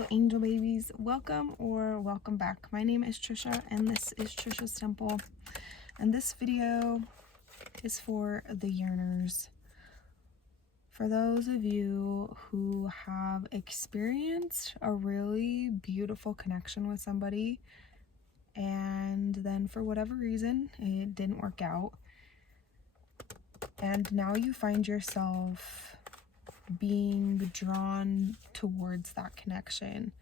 Hello, angel babies. Welcome or welcome back. My name is Trisha, and this is Trisha's Temple. And this video is for the yearners. For those of you who have experienced a really beautiful connection with somebody, and then for whatever reason, it didn't work out. And now you find yourself being drawn towards that connection.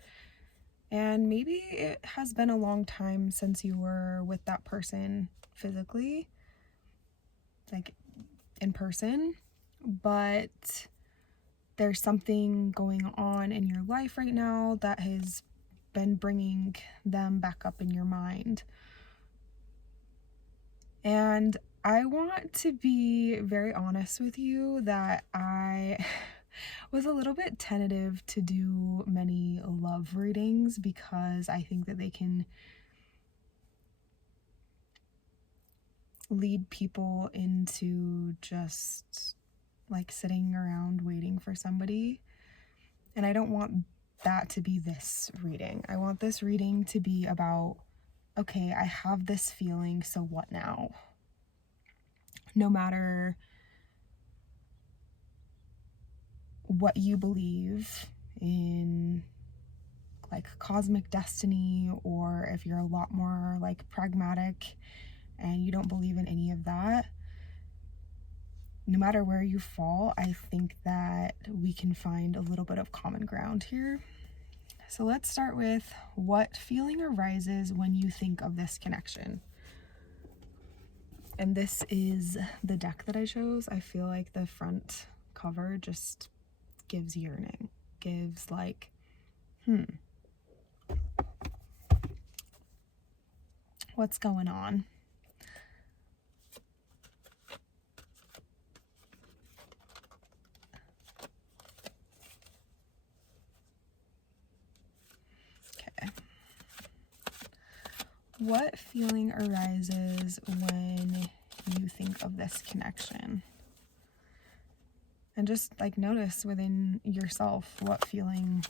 And maybe it has been a long time since you were with that person physically, like in person, but there's something going on in your life right now that has been bringing them back up in your mind. And I want to be very honest with you that I was a little bit tentative to do many love readings because I think that they can lead people into just like sitting around waiting for somebody. And I don't want that to be this reading. I want this reading to be about, okay, I have this feeling, so what now? No matter what you believe in, like cosmic destiny, or if you're a lot more like pragmatic and you don't believe in any of that, no matter where you fall, I think that we can find a little bit of common ground here. So let's start with, what feeling arises when you think of this connection? And this is the deck that I chose. I feel like the front cover just gives yearning, gives like, what's going on? Okay. What feeling arises when you think of this connection? And just like notice within yourself what feeling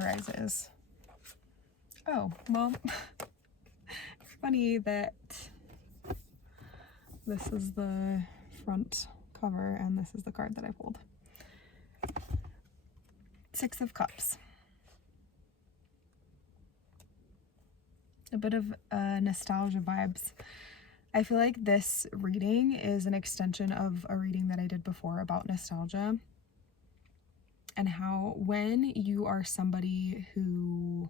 arises. Oh, well, it's funny that this is the front cover and this is the card that I pulled. Six of Cups. A bit of nostalgia vibes. I feel like this reading is an extension of a reading that I did before about nostalgia, and how when you are somebody who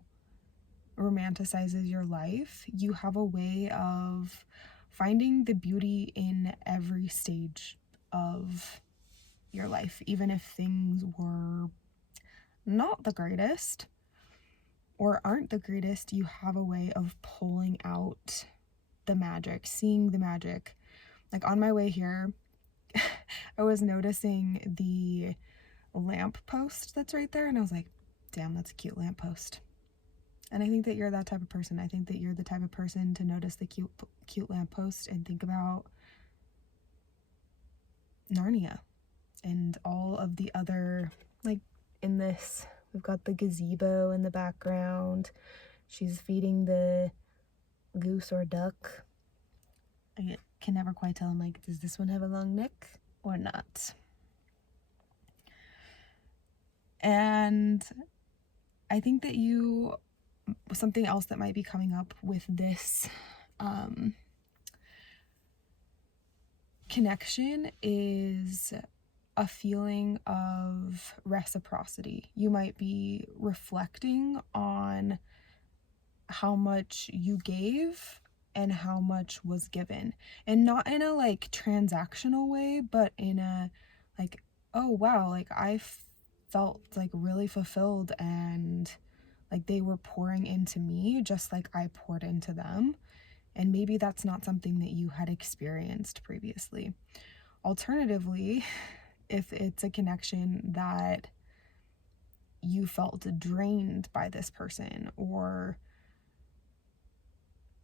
romanticizes your life, you have a way of finding the beauty in every stage of your life, even if things were not the greatest or aren't the greatest. You have a way of pulling out the magic, seeing the magic. Like on my way here, I was noticing the lamp post that's right there, and I was like, damn, that's a cute lamp post. And I think that you're that type of person. I think that you're the type of person to notice the cute lamp post and think about Narnia and all of the other, like in this, we've got the gazebo in the background. She's feeding the goose or duck. I can never quite tell. I'm like, does this one have a long neck or not? And I think that something else that might be coming up with this connection is a feeling of reciprocity. You might be reflecting on how much you gave and how much was given, and not in a like transactional way, but in a like, oh wow, like I felt like really fulfilled, and like they were pouring into me just like I poured into them. And maybe that's not something that you had experienced previously. Alternatively, if it's a connection that you felt drained by this person, or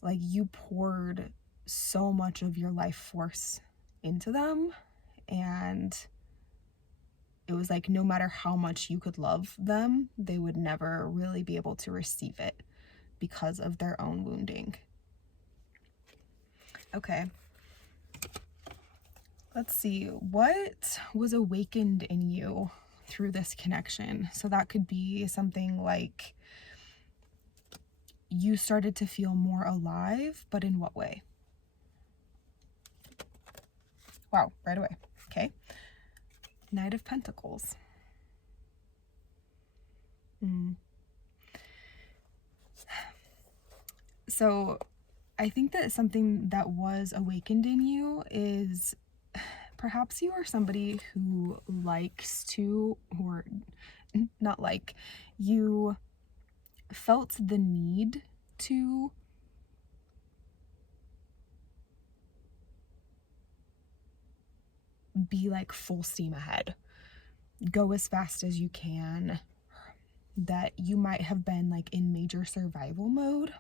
like you poured so much of your life force into them and it was like no matter how much you could love them, they would never really be able to receive it because of their own wounding. Okay. Let's see. What was awakened in you through this connection? So that could be something like you started to feel more alive, but in what way? Wow, right away. Okay. Knight of Pentacles. So I think that something that was awakened in you is perhaps you are somebody who likes to, or not like, you felt the need to be like full steam ahead, go as fast as you can, that you might have been like in major survival mode,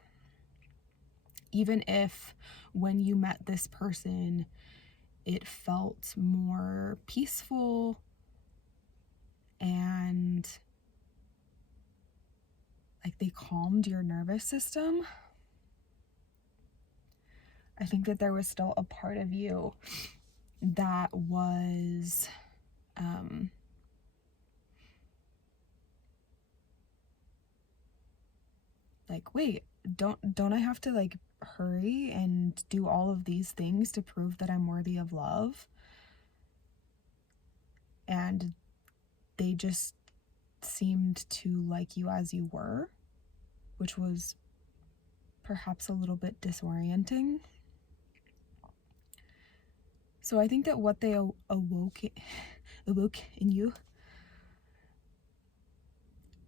even if when you met this person it felt more peaceful and like they calmed your nervous system. I think that there was still a part of you that was like, wait, don't I have to like hurry and do all of these things to prove that I'm worthy of love? And they just seemed to like you as you were, which was perhaps a little bit disorienting. So I think that what they awoke in you,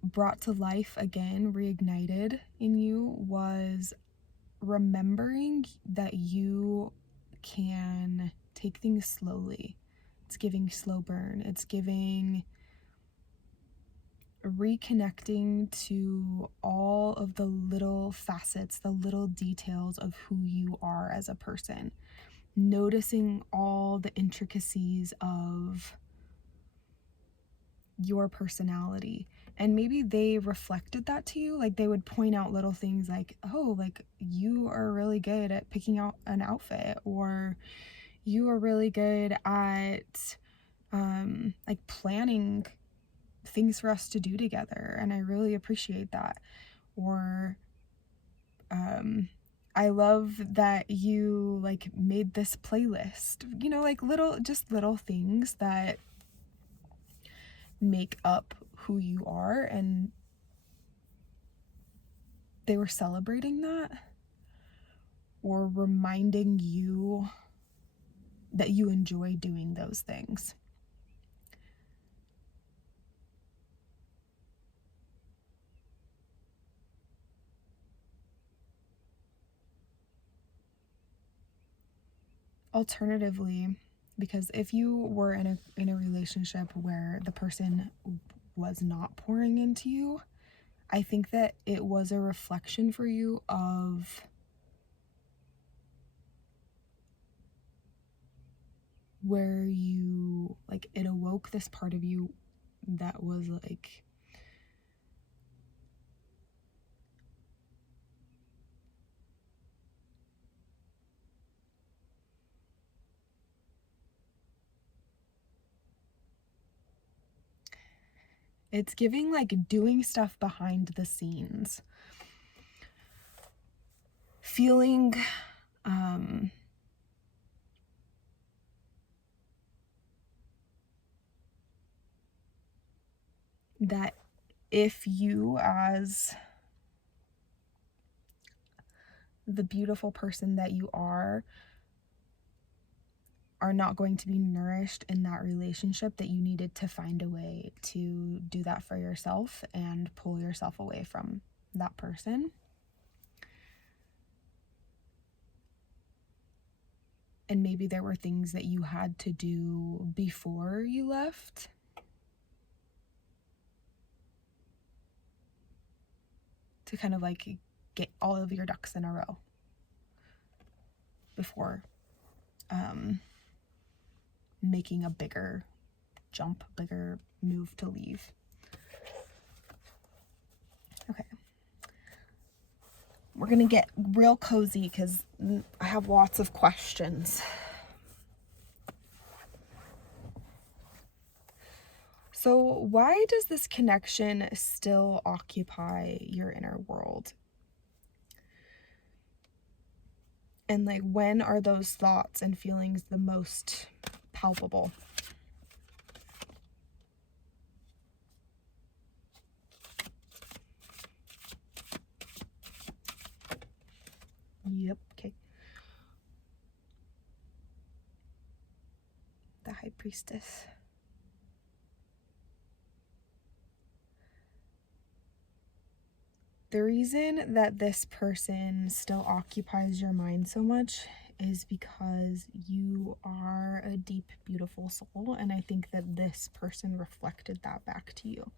brought to life again, reignited in you, was remembering that you can take things slowly. It's giving slow burn. It's giving reconnecting to all of the little facets, the little details of who you are as a person. Noticing all the intricacies of your personality. And maybe they reflected that to you. Like they would point out little things like, oh, like you are really good at picking out an outfit, or you are really good at like planning things for us to do together, and I really appreciate that. Or I love that you like made this playlist, you know, like little things that make up who you are, and they were celebrating that or reminding you that you enjoy doing those things. Alternatively, because if you were in a relationship where the person was not pouring into you, I think that it was a reflection for you of where you, like, it awoke this part of you that was like, it's giving like doing stuff behind the scenes, feeling that if you, as the beautiful person that you are not going to be nourished in that relationship, that you needed to find a way to do that for yourself and pull yourself away from that person. And maybe there were things that you had to do before you left to kind of like get all of your ducks in a row before making a bigger jump, bigger move to leave. Okay. We're going to get real cozy because I have lots of questions. So why does this connection still occupy your inner world? And like, when are those thoughts and feelings the most palpable? Yep, okay. The High Priestess. The reason that this person still occupies your mind so much is because you are a deep, beautiful soul, and I think that this person reflected that back to you.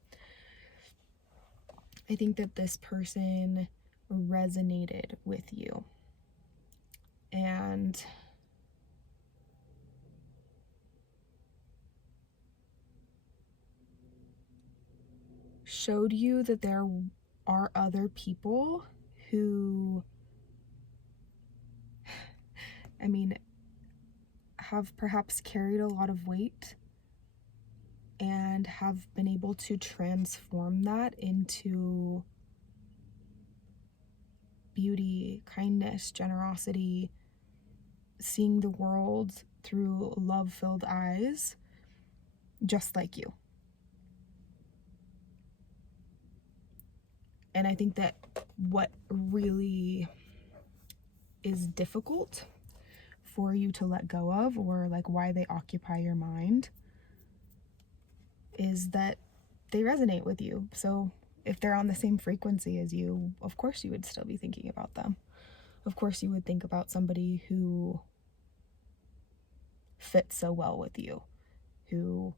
I think that this person resonated with you and showed you that there are other people who, I mean, have perhaps carried a lot of weight and have been able to transform that into beauty, kindness, generosity, seeing the world through love-filled eyes, just like you. And I think that what really is difficult for you to let go of, or like why they occupy your mind, is that they resonate with you. So if they're on the same frequency as you, of course you would still be thinking about them. Of course you would think about somebody who fits so well with you, who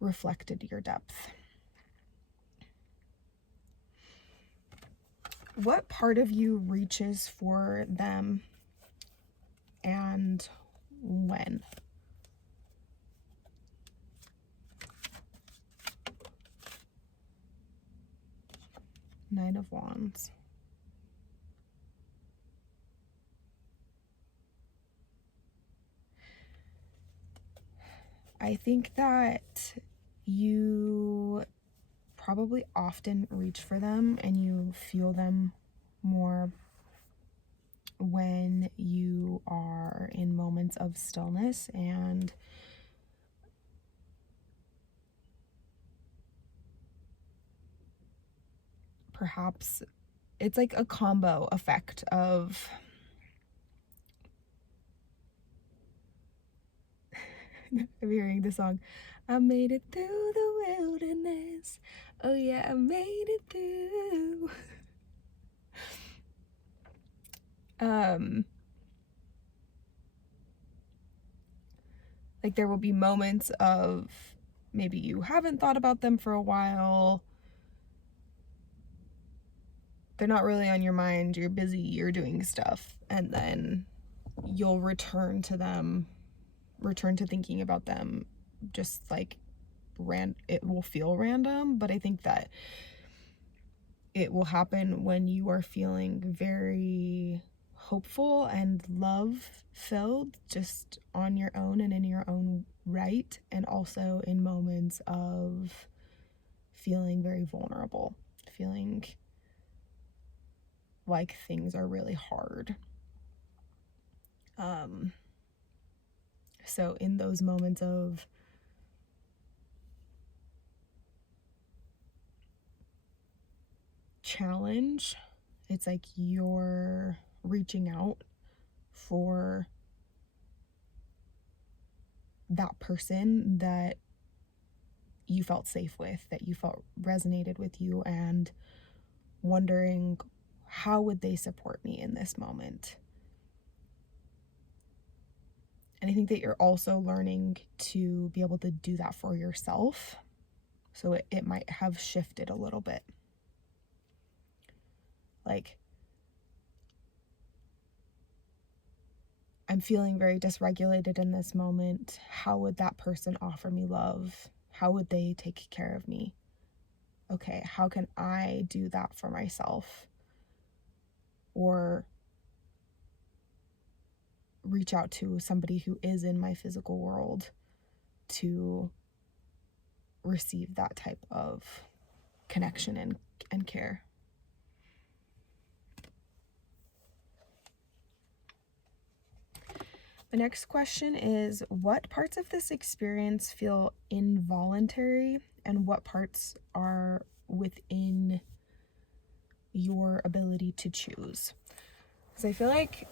reflected your depth. What part of you reaches for them and when? Knight of Wands. I think that you probably often reach for them and you feel them more when you are in moments of stillness, and perhaps it's like a combo effect of I'm hearing the song, I made it through the wilderness, oh yeah, I made it through. Like there will be moments of maybe you haven't thought about them for a while, they're not really on your mind, you're busy, you're doing stuff, and then you'll return to them, return to thinking about them, just like it will feel random, but I think that it will happen when you are feeling very hopeful and love filled, just on your own and in your own right, and also in moments of feeling very vulnerable, feeling like things are really hard. So in those moments of challenge, it's like you're reaching out for that person that you felt safe with, that you felt resonated with you, and wondering, how would they support me in this moment? And I think that you're also learning to be able to do that for yourself. So it might have shifted a little bit. Like, I'm feeling very dysregulated in this moment. How would that person offer me love? How would they take care of me? Okay, how can I do that for myself? Or reach out to somebody who is in my physical world to receive that type of connection and care. The next question is, what parts of this experience feel involuntary and what parts are within your ability to choose? Because I feel like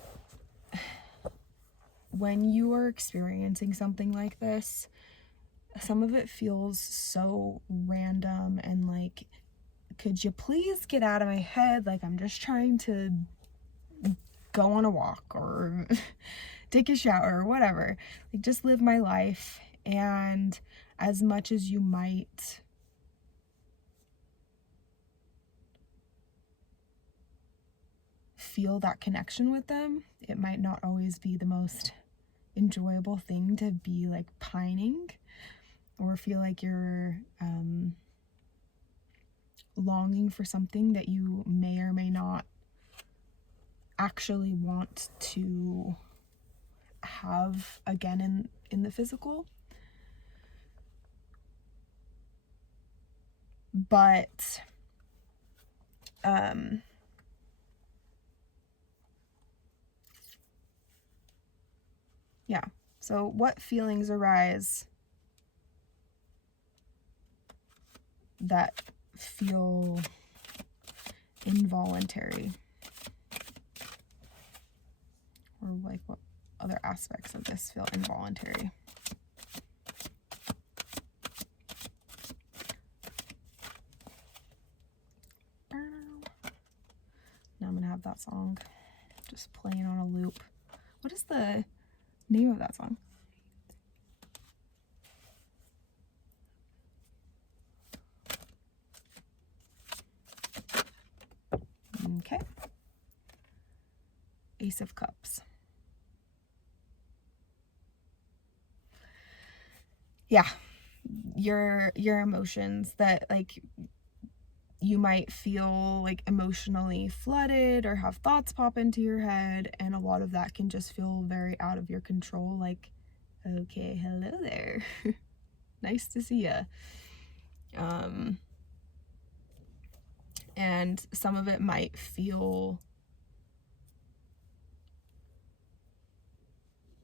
when you are experiencing something like this, some of it feels so random and like, could you please get out of my head? Like, I'm just trying to go on a walk or take a shower or whatever. Like, just live my life. And as much as you might feel that connection with them, it might not always be the most enjoyable thing to be like pining or feel like you're longing for something that you may or may not actually want to have again in the physical. But yeah, so what feelings arise that feel involuntary? Or like, what other aspects of this feel involuntary? Now I'm gonna have that song just playing on a loop. What is the name of that song? Okay. Ace of Cups. Yeah, your emotions that like you might feel like emotionally flooded or have thoughts pop into your head, and a lot of that can just feel very out of your control. Like, okay, hello there. Nice to see ya. And some of it might feel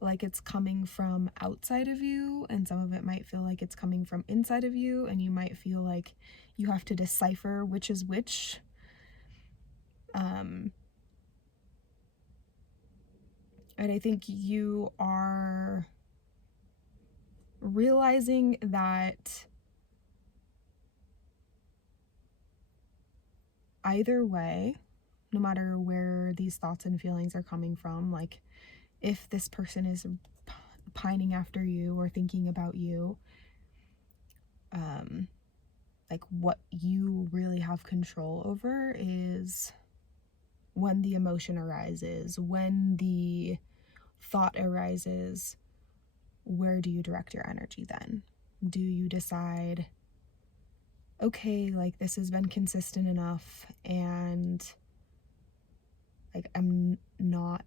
like it's coming from outside of you, and some of it might feel like it's coming from inside of you, and you might feel like you have to decipher which is which. And I think you are realizing that either way, no matter where these thoughts and feelings are coming from, like if this person is pining after you or thinking about you, like what you really have control over is when the emotion arises, when the thought arises, where do you direct your energy then? Do you decide, okay, like this has been consistent enough and like I'm not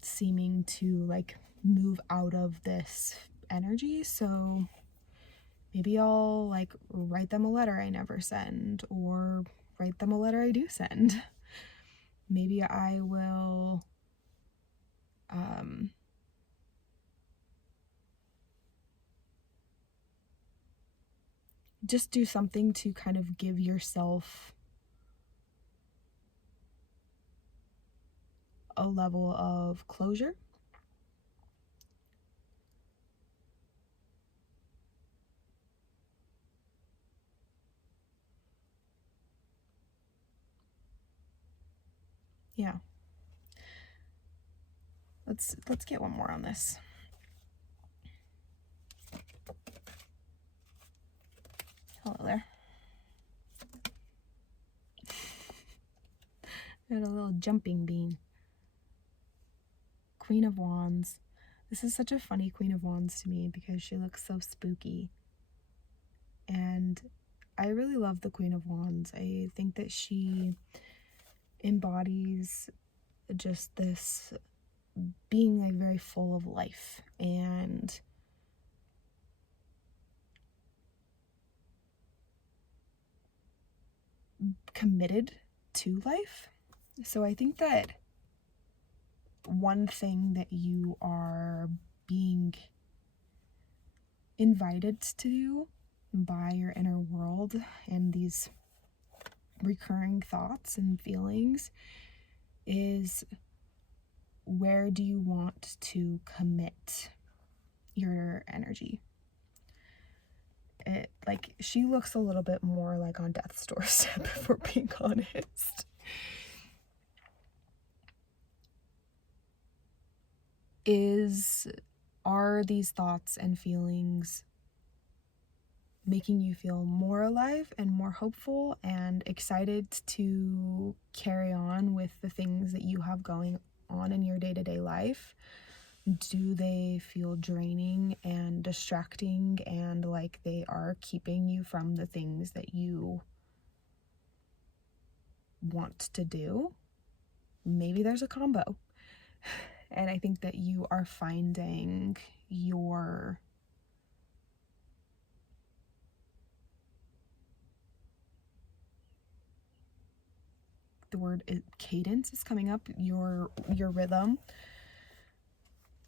seeming to like move out of this energy, so maybe I'll like write them a letter I never send, or write them a letter I do send. Maybe I will just do something to kind of give yourself a level of closure. Yeah. Let's get one more on this. Hello there. Got a little jumping bean. Queen of Wands. This is such a funny Queen of Wands to me because she looks so spooky. And I really love the Queen of Wands. I think that she embodies just this being like very full of life and committed to life. So I think that one thing that you are being invited to do by your inner world and these recurring thoughts and feelings is, where do you want to commit your energy? Like, she looks a little bit more like on death's doorstep, if we're being honest. Are these thoughts and feelings making you feel more alive and more hopeful and excited to carry on with the things that you have going on in your day-to-day life? Do they feel draining and distracting and like they are keeping you from the things that you want to do? Maybe there's a combo. And I think that you are finding the word cadence is coming up, your rhythm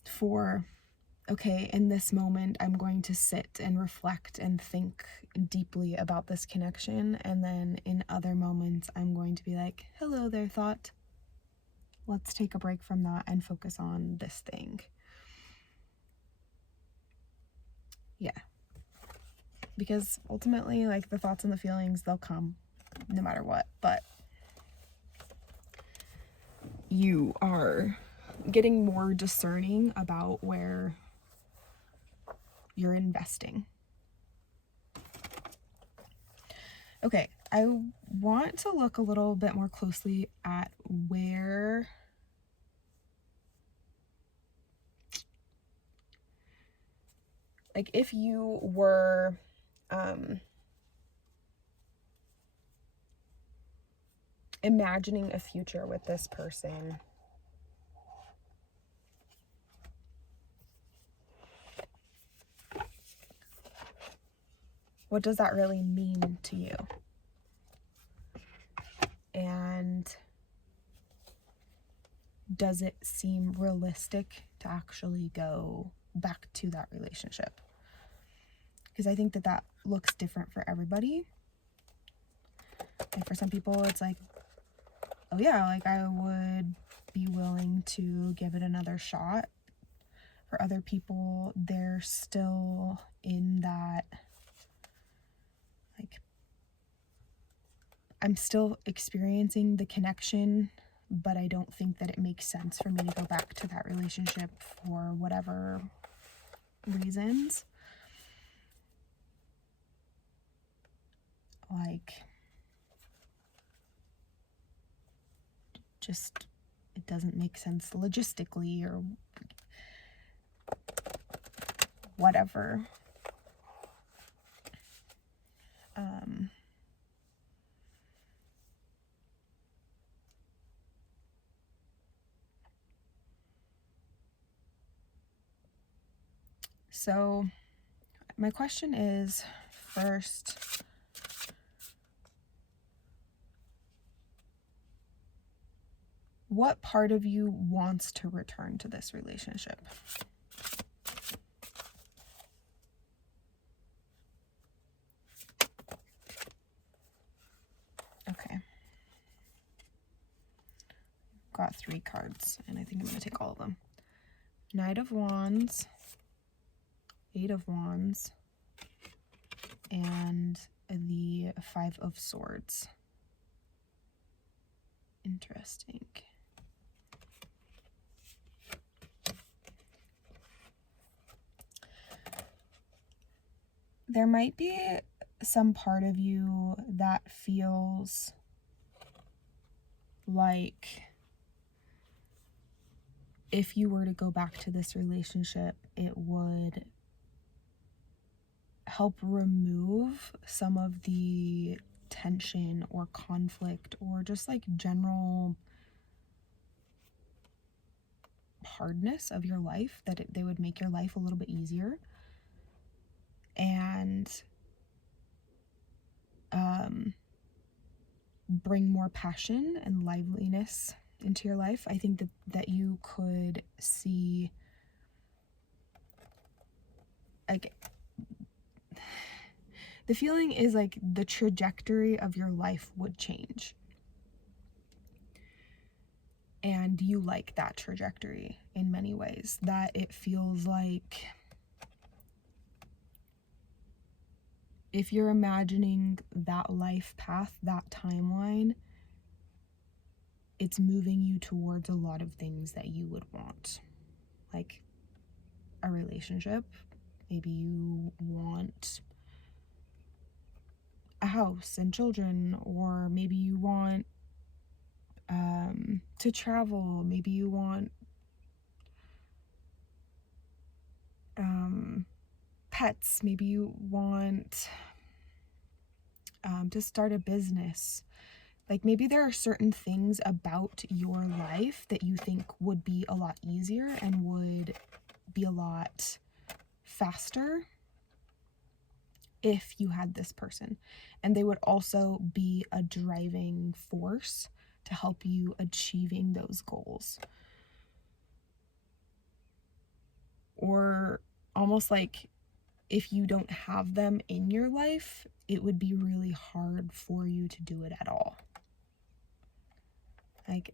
for, okay, in this moment, I'm going to sit and reflect and think deeply about this connection. And then in other moments, I'm going to be like, hello there, thought. Let's take a break from that and focus on this thing. Yeah. Because ultimately, like, the thoughts and the feelings, they'll come no matter what. But you are getting more discerning about where you're investing. Okay, I want to look a little bit more closely at where like if you were imagining a future with this person, what does that really mean to you? And does it seem realistic to actually go back to that relationship? Because I think that that looks different for everybody. And for some people, it's like, oh yeah, like I would be willing to give it another shot. For other people, they're still in that, like, I'm still experiencing the connection, but I don't think that it makes sense for me to go back to that relationship for whatever reasons. Like, just, it doesn't make sense logistically or whatever. So my question is, first, what part of you wants to return to this relationship? Okay. Got 3 cards, and I think I'm going to take all of them. Knight of Wands, 8 of Wands, and the 5 of Swords. Interesting. There might be some part of you that feels like if you were to go back to this relationship, it would help remove some of the tension or conflict or just like general hardness of your life, that they would make your life a little bit easier and bring more passion and liveliness into your life. I think that you could see, like, the feeling is like the trajectory of your life would change. And you like that trajectory in many ways, that it feels like, if you're imagining that life path, that timeline, it's moving you towards a lot of things that you would want. Like a relationship. Maybe you want a house and children, or maybe you want to travel. Maybe you want pets. Maybe you want to start a business. Like, maybe there are certain things about your life that you think would be a lot easier and would be a lot faster if you had this person. And they would also be a driving force to help you achieving those goals. Or almost like, if you don't have them in your life, it would be really hard for you to do it at all. Like,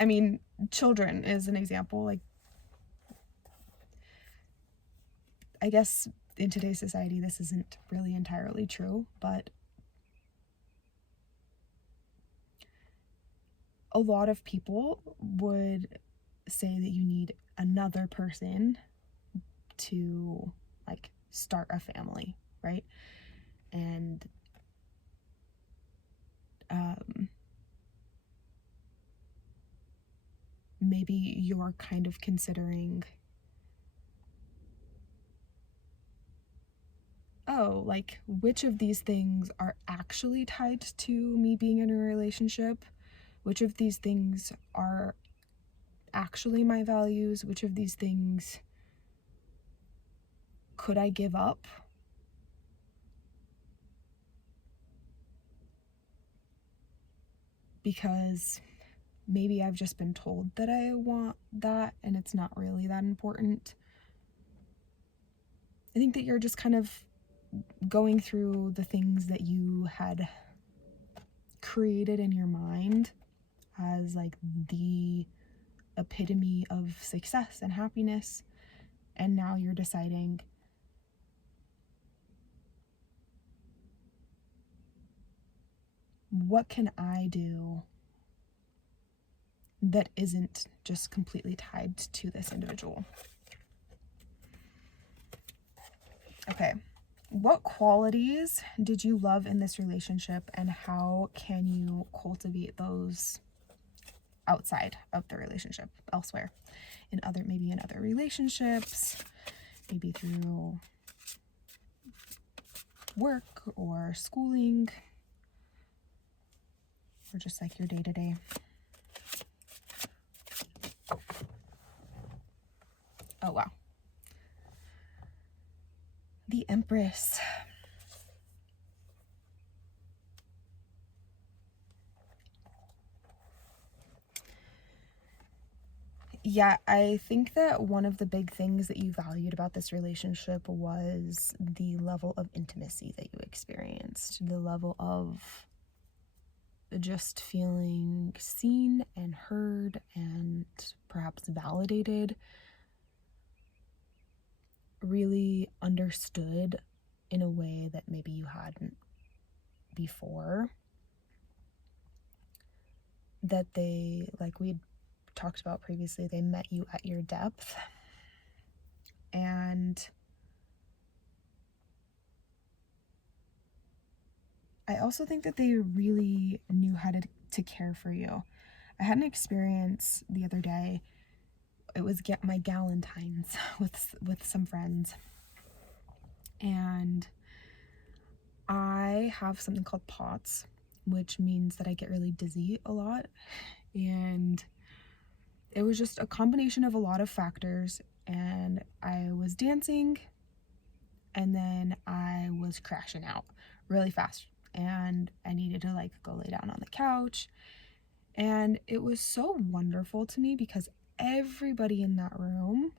I mean, children is an example. Like, I guess in today's society, this isn't really entirely true, but a lot of people would say that you need another person to, like, start a family, right? And maybe you're kind of considering, oh, like, which of these things are actually tied to me being in a relationship? Which of these things are actually my values? Which of these things could I give up? Because maybe I've just been told that I want that and it's not really that important. I think that you're just kind of going through the things that you had created in your mind as like the epitome of success and happiness, and now you're deciding, what can I do that isn't just completely tied to this individual? Okay. What qualities did you love in this relationship, and how can you cultivate those outside of the relationship, elsewhere, maybe in other relationships, maybe through work or schooling, or just like your day-to-day? Oh, wow. The Empress. Yeah, I think that one of the big things that you valued about this relationship was the level of intimacy that you experienced, the level of just feeling seen and heard and perhaps validated, really understood in a way that maybe you hadn't before. That they, like we talked about previously, they met you at your depth. And I also think that they really knew how to care for you. I had an experience the other day. It was my Galentine's with some friends, and I have something called POTS, which means that I get really dizzy a lot, and it was just a combination of a lot of factors. And I was dancing, and then I was crashing out really fast, and I needed to like go lay down on the couch. And it was so wonderful to me because everybody in that room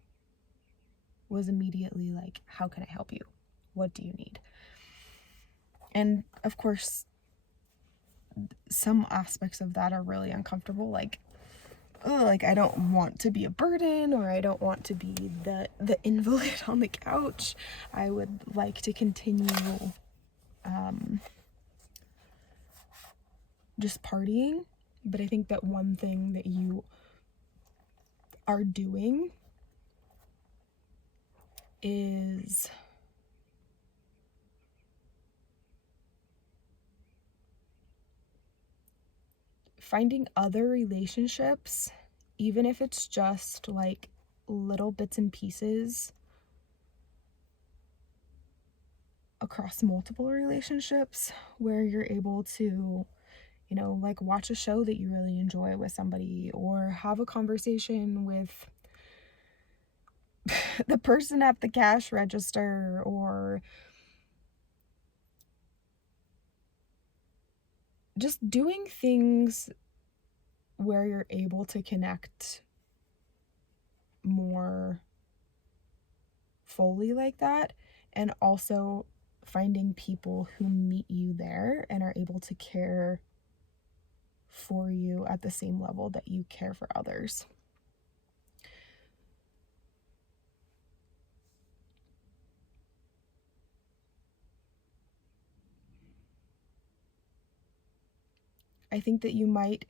was immediately like, how can I help you? What do you need? And of course, some aspects of that are really uncomfortable, like, oh, like I don't want to be a burden, or I don't want to be the invalid on the couch. I would like to continue just partying. But I think that one thing that you are doing is finding other relationships, even if it's just like little bits and pieces across multiple relationships, where you're able to, you know, like watch a show that you really enjoy with somebody, or have a conversation with the person at the cash register, or just doing things where you're able to connect more fully like that, and also finding people who meet you there and are able to care for you at the same level that you care for others. I think that you might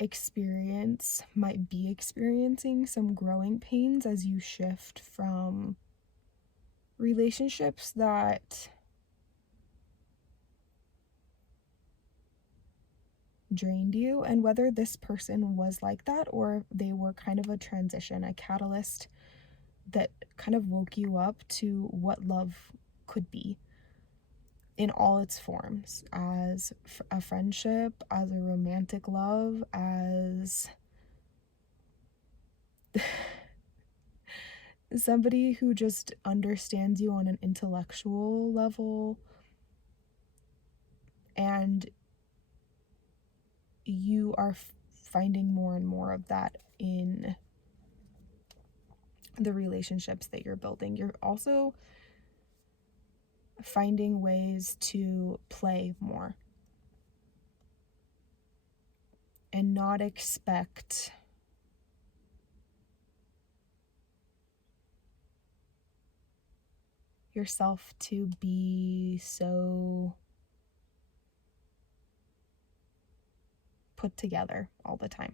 be experiencing some growing pains as you shift from relationships that drained you, and whether this person was like that or they were kind of a transition, a catalyst that kind of woke you up to what love could be in all its forms, as a friendship, as a romantic love, as somebody who just understands you on an intellectual level, and you are finding more and more of that in the relationships that you're building. You're also finding ways to play more and not expect yourself to be so put together all the time.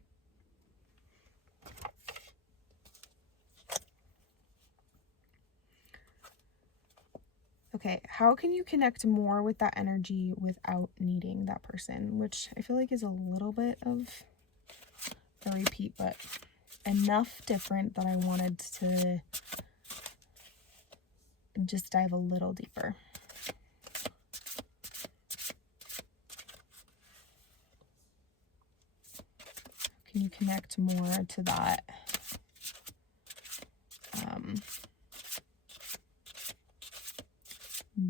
Okay, how can you connect more with that energy without needing that person? Which I feel like is a little bit of a repeat, but enough different that I wanted to just dive a little deeper. Can you connect more to that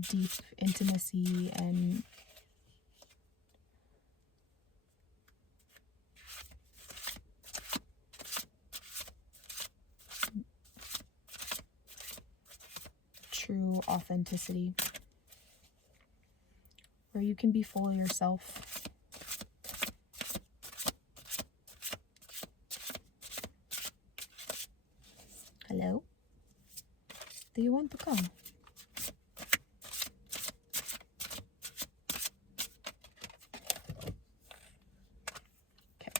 deep intimacy and true authenticity, where you can be fully yourself? Hello? Do you want to come? Okay.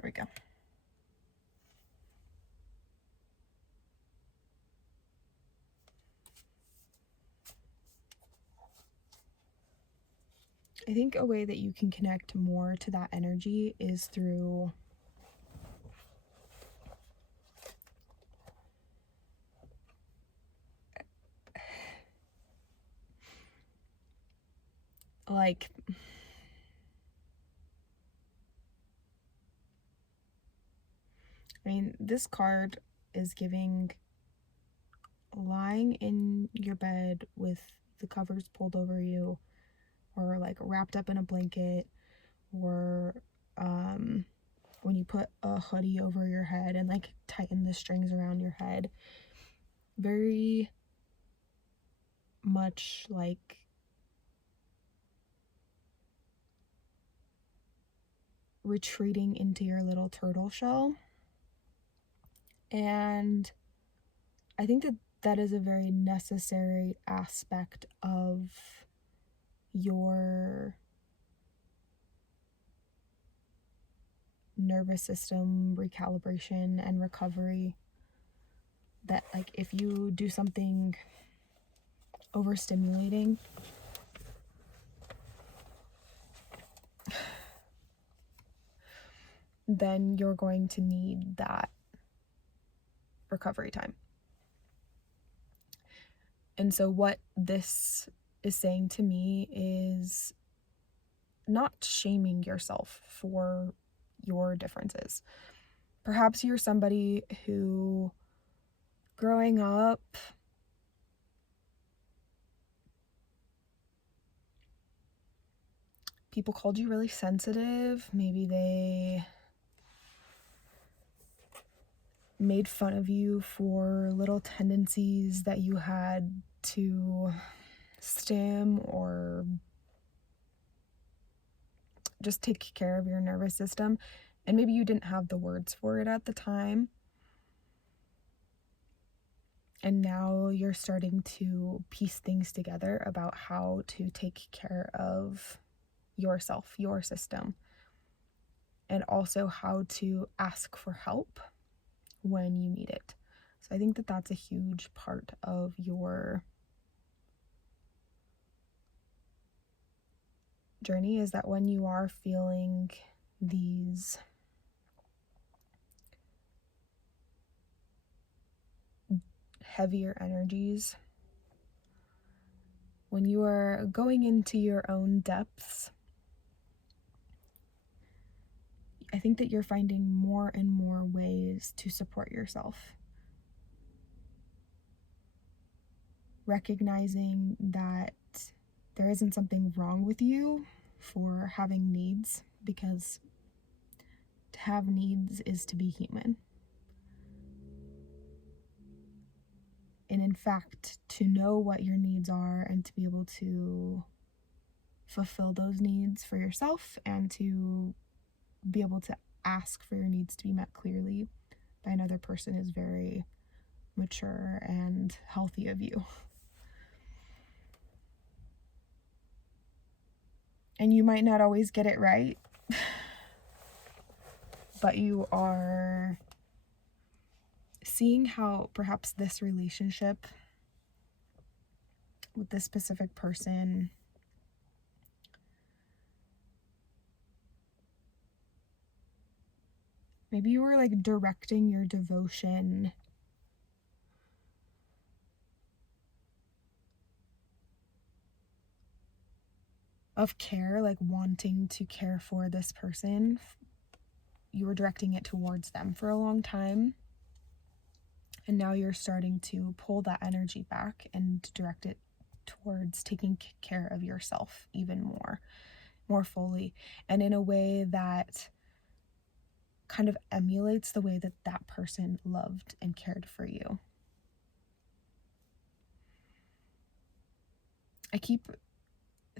There we go. I think a way that you can connect more to that energy is through like this card is giving lying in your bed with the covers pulled over you, or like wrapped up in a blanket, or when you put a hoodie over your head and like tighten the strings around your head. Very much like retreating into your little turtle shell. And I think that that is a very necessary aspect of your nervous system recalibration and recovery. That like if you do something overstimulating, then you're going to need that recovery time. And so what this is saying to me is not shaming yourself for your differences. Perhaps you're somebody who growing up people called you really sensitive. Maybe they made fun of you for little tendencies that you had to stim or just take care of your nervous system. And maybe you didn't have the words for it at the time. And now you're starting to piece things together about how to take care of yourself, your system, and also how to ask for help when you need it. So I think that that's a huge part of your journey, is that when you are feeling these heavier energies, when you are going into your own depths, I think that you're finding more and more ways to support yourself. Recognizing that there isn't something wrong with you for having needs, because to have needs is to be human. And in fact, to know what your needs are and to be able to fulfill those needs for yourself and to be able to ask for your needs to be met clearly by another person is very mature and healthy of you. And you might not always get it right, but you are seeing how perhaps this relationship with this specific person maybe you were like directing your devotion of care, like wanting to care for this person. You were directing it towards them for a long time. And now you're starting to pull that energy back and direct it towards taking care of yourself even more fully, and in a way that kind of emulates the way that that person loved and cared for you. I keep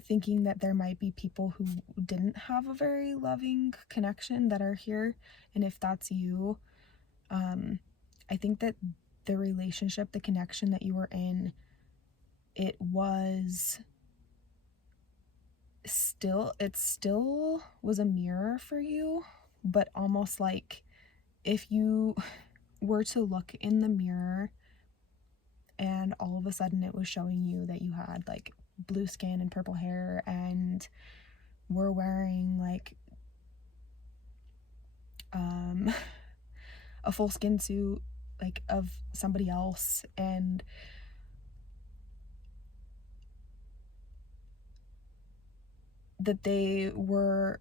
thinking that there might be people who didn't have a very loving connection that are here, and if that's you, I think that the relationship, the connection that you were in, it still was a mirror for you, but almost like if you were to look in the mirror and all of a sudden it was showing you that you had like blue skin and purple hair and were wearing like a full skin suit like of somebody else, and that they were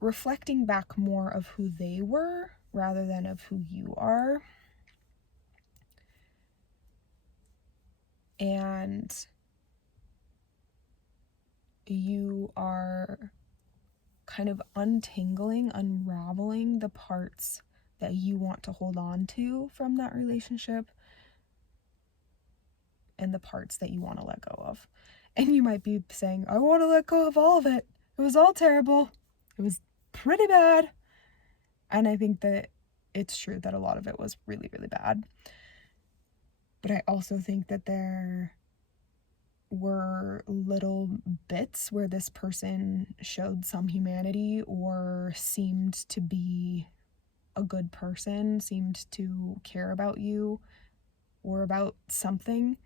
reflecting back more of who they were rather than of who you are. And you are kind of unraveling the parts that you want to hold on to from that relationship and the parts that you want to let go of. And you might be saying, I want to let go of all of it. It was all terrible. It was pretty bad. And I think that it's true that a lot of it was really, really bad. But I also think that there were little bits where this person showed some humanity or seemed to be a good person, seemed to care about you or about something,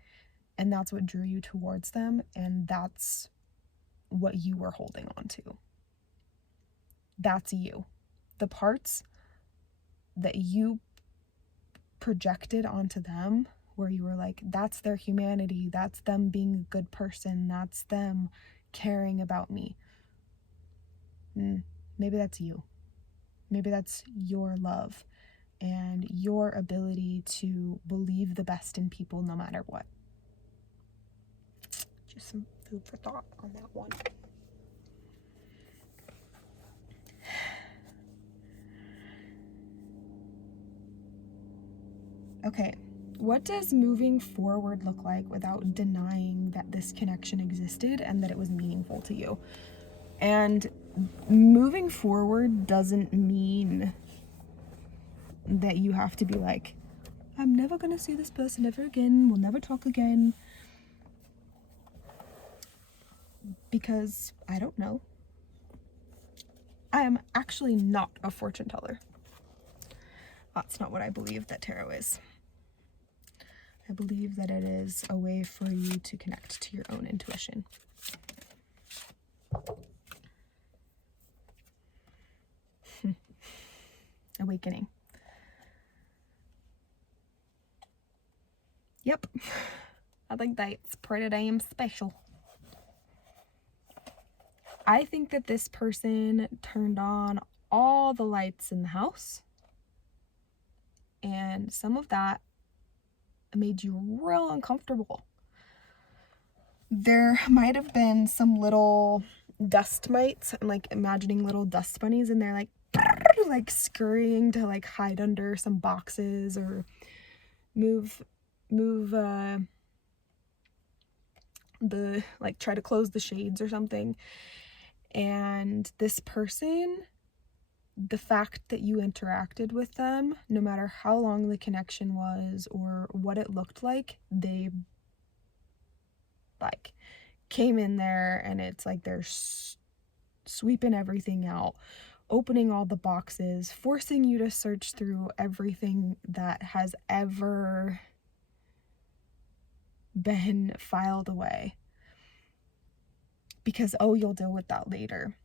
and that's what drew you towards them, and that's what you were holding on to. That's you. The parts that you projected onto them, where you were like, that's their humanity, that's them being a good person, that's them caring about me. Maybe that's you. Maybe that's your love and your ability to believe the best in people no matter what. Just some food for thought on that one. Okay, what does moving forward look like without denying that this connection existed and that it was meaningful to you? And moving forward doesn't mean that you have to be like, I'm never gonna see this person ever again, we'll never talk again. Because I don't know. I am actually not a fortune teller. That's not what I believe that tarot is. I believe that it is a way for you to connect to your own intuition. Awakening. Yep. I think that's pretty damn special. I think that this person turned on all the lights in the house, and some of that made you real uncomfortable. There might have been some little dust mites. I'm like imagining little dust bunnies, and they're like scurrying to like hide under some boxes or move the like try to close the shades or something. And this person, the fact that you interacted with them, no matter how long the connection was or what it looked like, they like came in there, and it's like they're sweeping everything out, opening all the boxes, forcing you to search through everything that has ever been filed away. Because, oh, you'll deal with that later.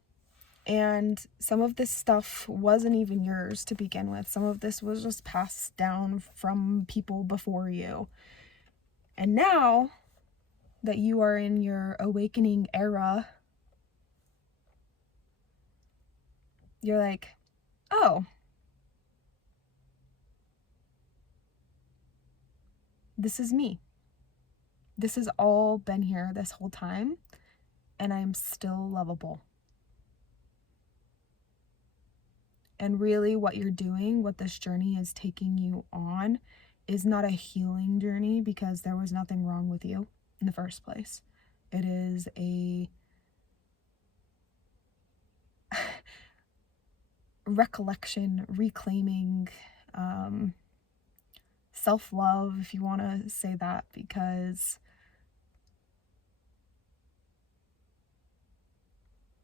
And some of this stuff wasn't even yours to begin with. Some of this was just passed down from people before you. And now that you are in your awakening era, you're like, oh, this is me. This has all been here this whole time, and I'm still lovable. And really what you're doing, what this journey is taking you on, is not a healing journey, because there was nothing wrong with you in the first place. It is a recollection, reclaiming, self-love, if you want to say that, because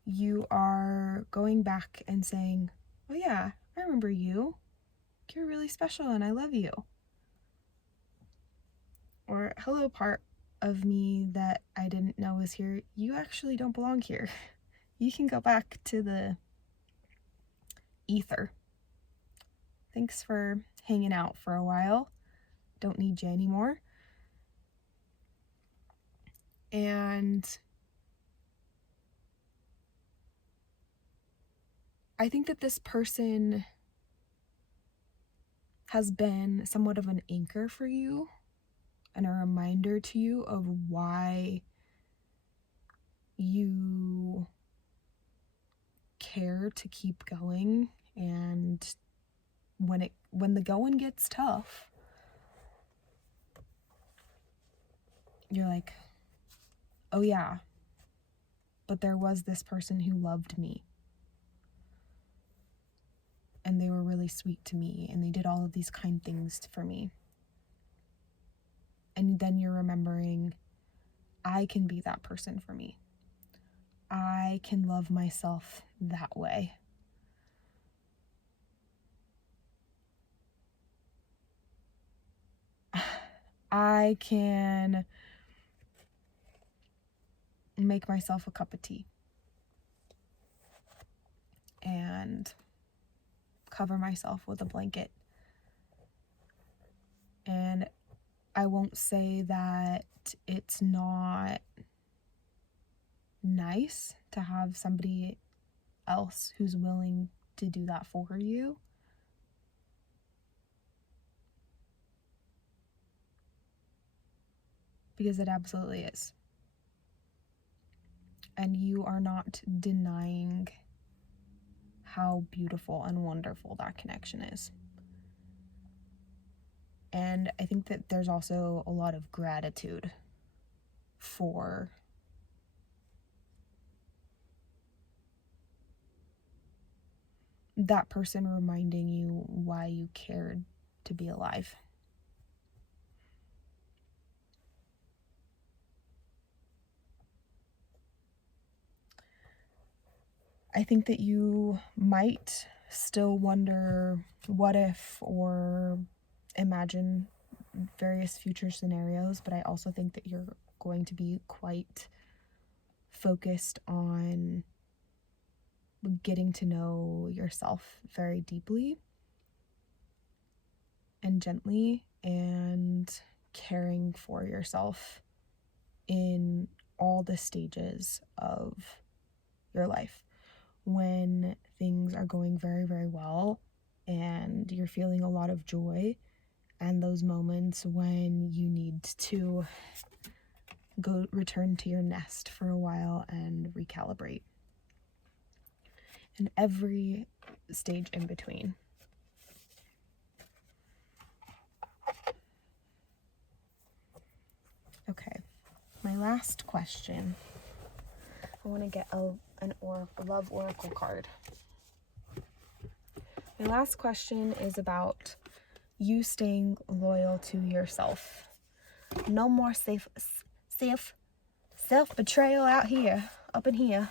you are going back and saying, oh yeah, I remember you. You're really special and I love you. Or, hello, part of me that I didn't know was here. You actually don't belong here. You can go back to the ether. Thanks for hanging out for a while. Don't need you anymore. And I think that this person has been somewhat of an anchor for you and a reminder to you of why you care to keep going. And when the going gets tough, you're like, oh yeah, but there was this person who loved me. And they were really sweet to me, and they did all of these kind things for me. And then you're remembering, I can be that person for me. I can love myself that way. I can make myself a cup of tea and cover myself with a blanket. And I won't say that it's not nice to have somebody else who's willing to do that for you. Because it absolutely is. And you are not denying how beautiful and wonderful that connection is. And I think that there's also a lot of gratitude for that person reminding you why you cared to be alive. I think that you might still wonder what if, or imagine various future scenarios, but I also think that you're going to be quite focused on getting to know yourself very deeply and gently, and caring for yourself in all the stages of your life. When things are going very, very well and you're feeling a lot of joy, and those moments when you need to go return to your nest for a while and recalibrate, and every stage in between. Okay, my last question. I want to get a love oracle card. My last question is about you staying loyal to yourself. No more self-betrayal out here, up in here.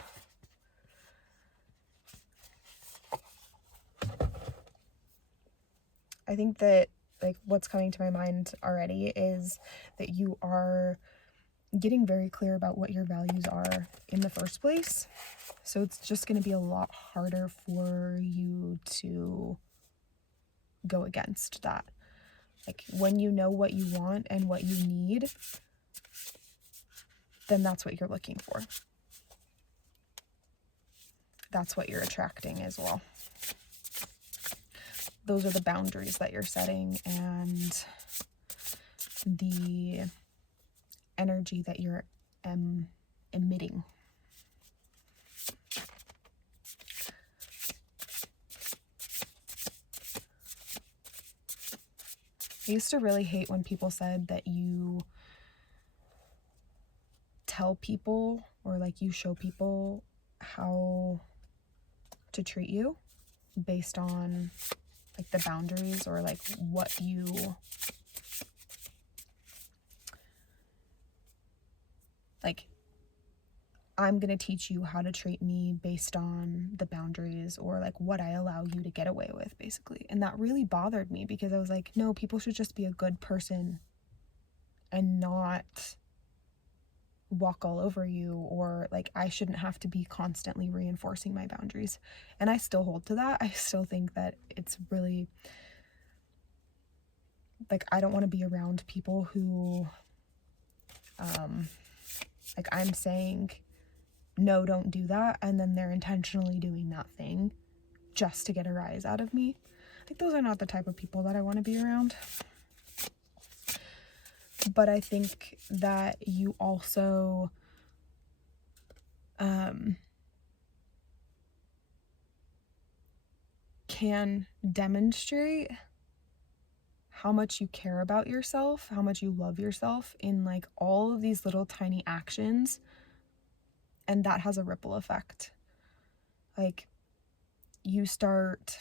I think that, like, what's coming to my mind already is that you are getting very clear about what your values are in the first place. So it's just going to be a lot harder for you to go against that. Like, when you know what you want and what you need, then that's what you're looking for. That's what you're attracting as well. Those are the boundaries that you're setting, and the energy that you're emitting. I used to really hate when people said that you tell people, or like you show people how to treat you based on like the boundaries, or like what you like I'm going to teach you how to treat me based on the boundaries or like what I allow you to get away with, basically. And that really bothered me because I was like, no, people should just be a good person and not walk all over you, or like I shouldn't have to be constantly reinforcing my boundaries. And I still hold to that. I still think that it's really like I don't want to be around people who like I'm saying no, don't do that, and then they're intentionally doing that thing just to get a rise out of me. Like those are not the type of people that I want to be around. But I think that you also can demonstrate how much you care about yourself, how much you love yourself in like all of these little tiny actions, and that has a ripple effect. Like you start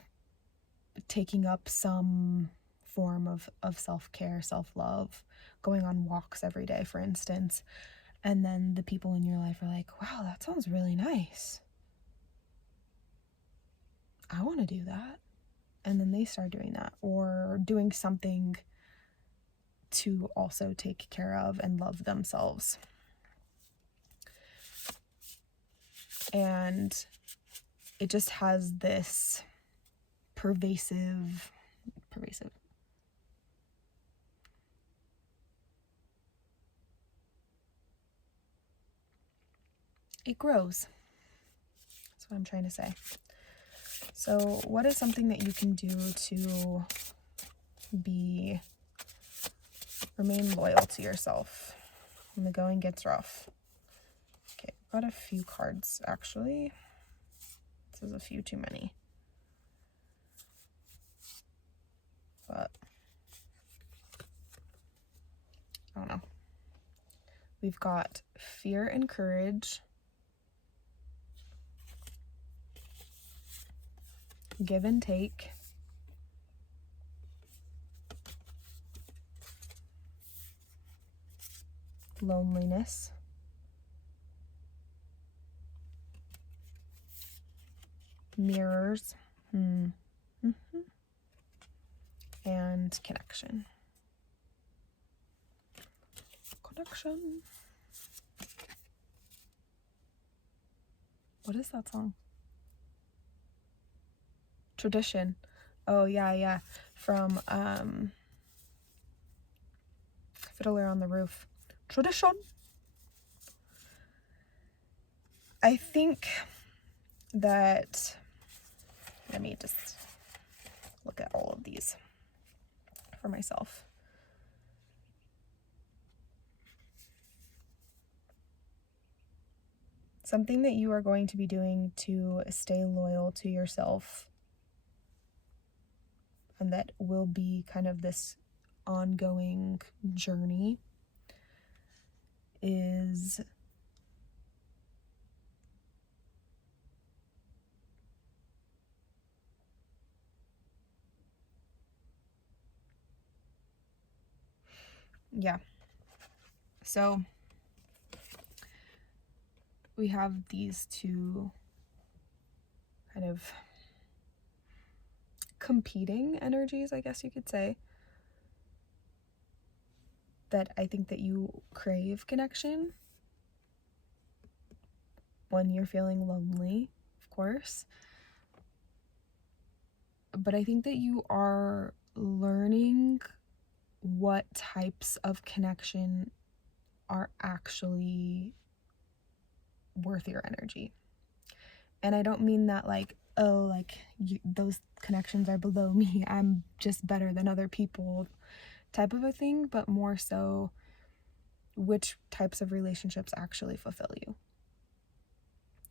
taking up some form of self-care, self-love, going on walks every day, for instance, and then the people in your life are like, wow, that sounds really nice, I want to do that. And then they start doing that, or doing something to also take care of and love themselves. And it just has this pervasive, it grows. That's what I'm trying to say. So what is something that you can do to remain loyal to yourself when the going gets rough? Okay, I've got a few cards actually. This is a few too many. But I don't know. We've got fear and courage, give and take, loneliness, mirrors, and connection. What is that song? Tradition. Oh yeah. From Fiddler on the Roof. Tradition. I think that, let me just look at all of these for myself. Something that you are going to be doing to stay loyal to yourself, and that will be kind of this ongoing journey, is so we have these two kind of competing energies, I guess you could say, that I think that you crave connection when you're feeling lonely, of course. But I think that you are learning what types of connection are actually worth your energy. And I don't mean that like, oh, like those connections are below me, I'm just better than other people type of a thing, but more so which types of relationships actually fulfill you.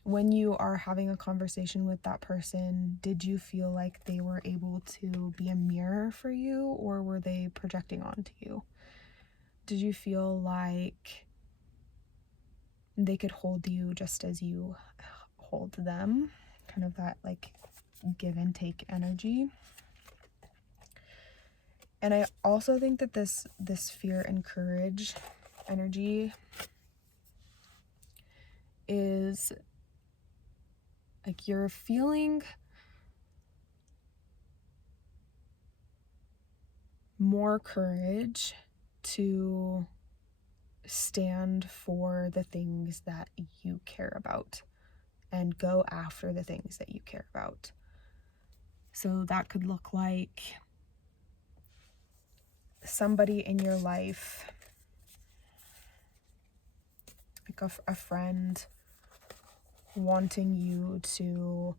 When you are having a conversation with that person, did you feel like they were able to be a mirror for you, or were they projecting onto you? Did you feel like they could hold you just as you hold them? Kind of that like give and take energy. And I also think that this fear and courage energy is like you're feeling more courage to stand for the things that you care about and go after the things that you care about. So that could look like somebody in your life, like a friend wanting you to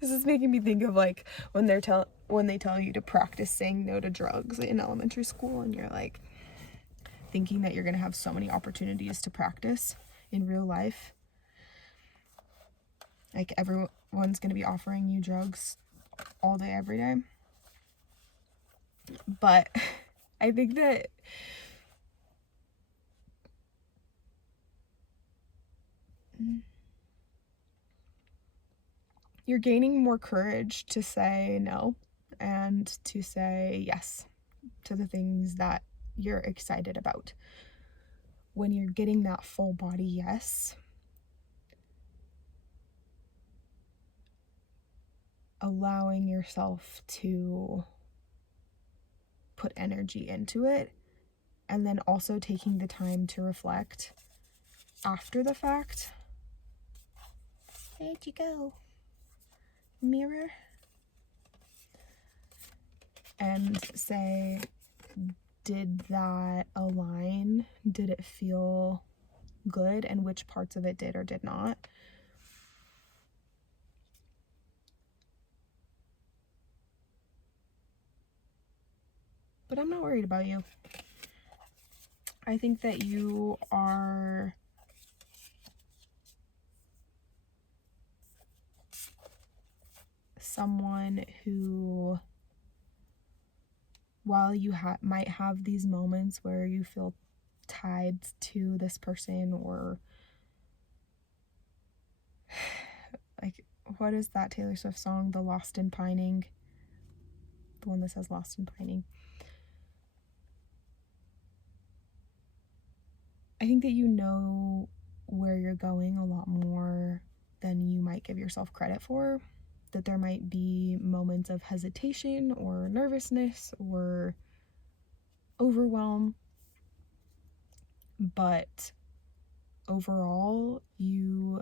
this is making me think of like when they tell you to practice saying no to drugs in elementary school, and you're like thinking that you're going to have so many opportunities to practice in real life. Like everyone's going to be offering you drugs all day, every day. But I think that you're gaining more courage to say no and to say yes to the things that you're excited about. When you're getting that full body yes, allowing yourself to put energy into it, and then also taking the time to reflect after the fact. Where'd you go, mirror? And say, did that align? Did it feel good? And which parts of it did or did not? But I'm not worried about you. I think that you are someone who, while you might have these moments where you feel tied to this person, or like, what is that Taylor Swift song, the Lost in Pining, the one that says Lost in Pining? I think that you know where you're going a lot more than you might give yourself credit for. That there might be moments of hesitation or nervousness or overwhelm, but overall you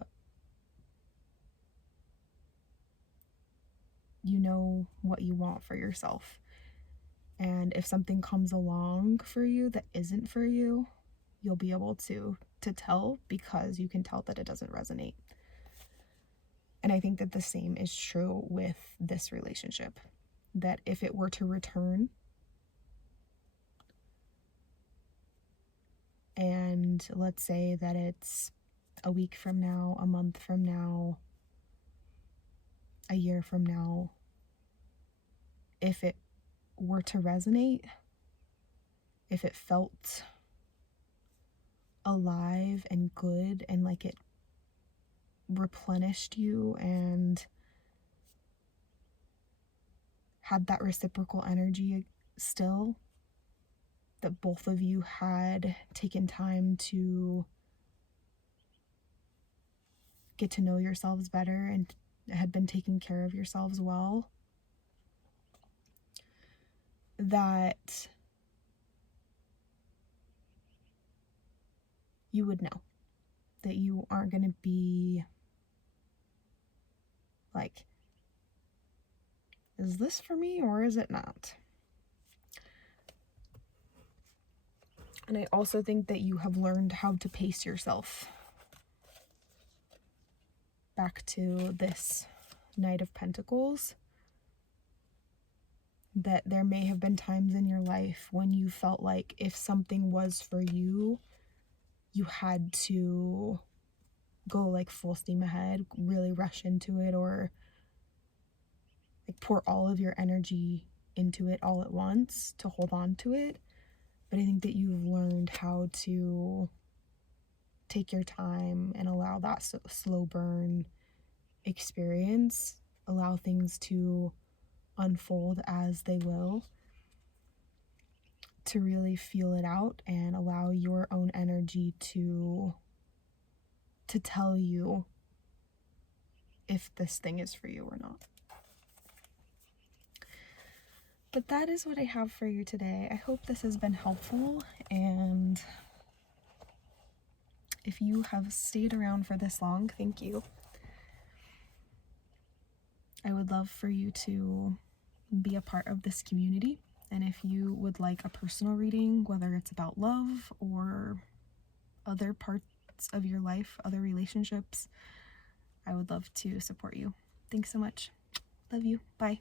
know what you want for yourself. And if something comes along for you that isn't for you, you'll be able to tell, because you can tell that it doesn't resonate. And I think that the same is true with this relationship. That if it were to return, and let's say that it's a week from now, a month from now, a year from now, if it were to resonate, if it felt alive and good and like it replenished you and had that reciprocal energy still, that both of you had taken time to get to know yourselves better and had been taking care of yourselves well, that you would know that you aren't going to be like, is this for me or is it not? And I also think that you have learned how to pace yourself. Back to this Knight of Pentacles, that there may have been times in your life when you felt like if something was for you, you had to go like full steam ahead, really rush into it, or like pour all of your energy into it all at once to hold on to it. But I think that you've learned how to take your time and allow that slow burn experience, allow things to unfold as they will, to really feel it out and allow your own energy to tell you if this thing is for you or not. But that is what I have for you today. I hope this has been helpful, and if you have stayed around for this long, thank you. I would love for you to be a part of this community, and if you would like a personal reading, whether it's about love or other parts of your life, other relationships, I would love to support you. Thanks so much. Love you. Bye.